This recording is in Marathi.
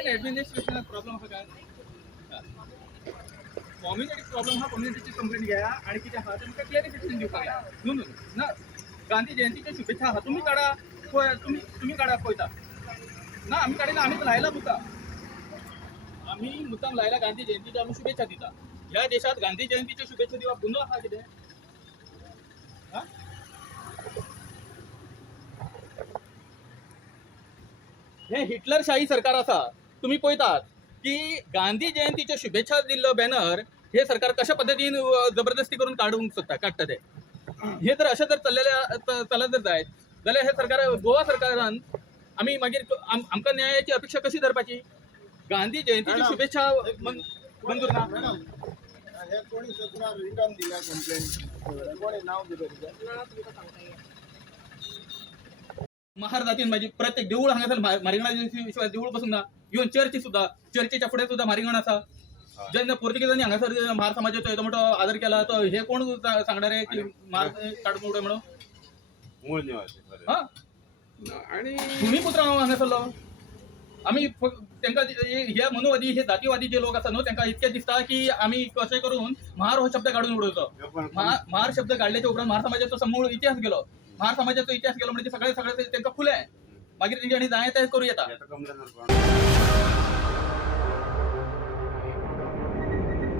गव्हर्नमेंट ऍडमिनिस्ट्रेशन प्रॉब्लेम हा काय कम्युनिटी प्रॉब्लेम हा कम्युनिटीची कंप्लेंट घ्या आणि किती हा तुमका क्लिअरिफिकेशन देऊ का म्हणून ना गांधी जयंतीच्या शुभेच्छा हा तुम्ही काढा तुम्ही काढा कोयता ना आम्ही काढेल आम्ही लायला मुद्दा आम्ही मुद्दाम लायला गांधी जयंतीच्या आम्ही शुभेच्छा दिता या देशात गांधी जयंतीच्या शुभेच्छा दिवा पुन्हा हा किती हा हे हिटलरशाही सरकार असा तुम्ही पळयतात की गांधी जयंतीच्या शुभेच्छा दिल्लो बॅनर हे सरकार कशा पद्धतीने जबरदस्ती करून काढूंक सोदता काडटा ते हे जर अशें जर चलत जर जायत जाल्यार हे सरकार गोवा सरकारान आमी मागीर आमकां न्यायाची अपेक्षा कशी धरपाची गांधी जयंतीची शुभेच्छा मंजूर ना हे कोणी सतरा रिटर्न दिला कंप्लेंट कोणी नाव दिलं महार जातीन माझी प्रत्येक देऊळ हांगासर मारिंगणा शिवाय देऊळ पासून ना इवन चर्ची सुद्धा चर्चेच्या फुडें सुद्धा मारिंगण आसा जेन्ना पोर्तुगीजांनी हांगासर महार समाजाचो येतो मोठो आदर केला तो हे कोण सांगणारे की महार काडून उडय म्हणून मूळ निवासी हा आणि भूमिपुत्र हांगासरलो आमी तांकां हे मनुवादी हे जातीवादी जे लोक आसा न्हू तांकां इतकें दिसता की आमी कशें करून महार हो शब्द काडून उडोवचो महार शब्द काडल्याच्या उपरांत महार समाजाचो मूळ इतिहास गेलो महार समाजाचो इतिहास गेलो म्हणजे सगळे तांकां खुले मागीर तेंच्यांनी जाय ते करूं येता